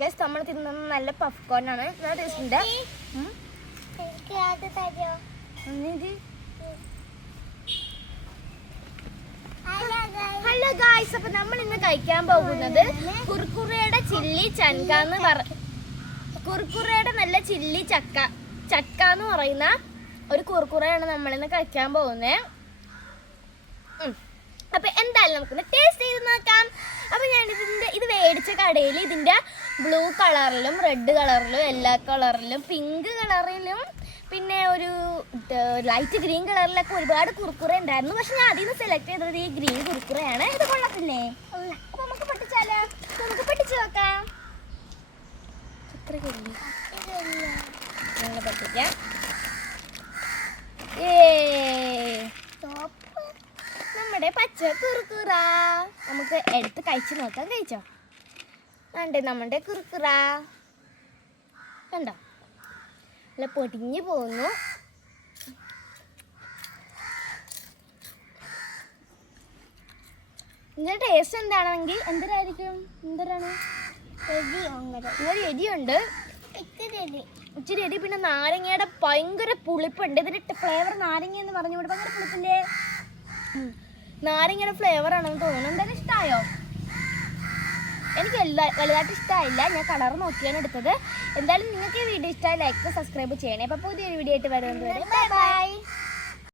Guys നമ്മൾ തിന്നുന്ന നല്ല പഫ്കോൺ ആണ്. നല്ല ടേസ്റ്റ് ഉണ്ട്. ഹലോ ഗായ്സ്, അപ്പൊ നമ്മൾ ഇന്ന് കഴിക്കാൻ പോകുന്നത് കുർക്കുറയുടെ ചില്ലി കുർക്കുറയുടെ നല്ല ചില്ലി ചക്ക എന്ന് പറയുന്ന ഒരു കുർക്കുറയാണ് നമ്മളിന്ന് കഴിക്കാൻ പോകുന്നത്. അപ്പൊ എന്തായാലും നമുക്കൊന്ന് ടേസ്റ്റ് ചെയ്ത് നോക്കാം. അപ്പൊ ഞാൻ ഇത് മേടിച്ച കടയിൽ ഇതിന്റെ ബ്ലൂ കളറിലും റെഡ് കളറിലും യെല്ലോ കളറിലും പിങ്ക് കളറിലും പിന്നെ ഒരു ലൈറ്റ് ഗ്രീൻ കളറിലൊക്കെ ഒരുപാട് കുർക്കുറ ഉണ്ടായിരുന്നു. പക്ഷെ ഞാൻ അതിൽ നിന്ന് സെലക്ട് ചെയ്തത് ഈ ഗ്രീൻ കുർക്കുറയാണ്. ഇത് കൊള്ളത്തില്ലേ? അപ്പൊ നമുക്ക് പൊട്ടിച്ചാലോ? നമുക്ക് പൊട്ടിച്ചു നോക്കാം. പൊട്ടിക്കാം. നമ്മുടെ പച്ച കുർക്കുറ നമുക്ക് എടുത്ത് കഴിച്ചു നോക്കാം. കഴിച്ചോ? വേണ്ടേ നമ്മുടെ കുർക്കുറ കണ്ടോ? നല്ല പൊടിഞ്ഞു പോകുന്നു. ഇതിന്റെ ടേസ്റ്റ് എന്താണെങ്കിൽ എന്തിനായിരിക്കും? എന്തിനാണ്? എരിയുണ്ട്, ഇച്ചിരി എരി. പിന്നെ നാരങ്ങയുടെ ഭയങ്കര പുളിപ്പുണ്ട്. ഇതിന്റെ ഫ്ലേവർ നാരങ്ങ എന്ന് പറഞ്ഞുകൊണ്ട് ഭയങ്കര പുളിപ്പില്ലേ? നാരങ്ങയുടെ ഫ്ലേവർ ആണെന്ന് തോന്നുന്നു. എന്തായാലും ഇഷ്ടമായോ? എനിക്ക് വലുതായിട്ട് ഇഷ്ടമായില്ല. ഞാൻ കളർ നോക്കിയാണ് എടുത്തത്. എന്തായാലും നിങ്ങൾക്ക് ഈ വീഡിയോ ഇഷ്ടമായി ലൈക്ക് സബ്സ്ക്രൈബ് ചെയ്യണേ. അപ്പോൾ പുതിയൊരു വീഡിയോ ആയിട്ട് വരുന്നത് വരെ ബൈ ബൈ.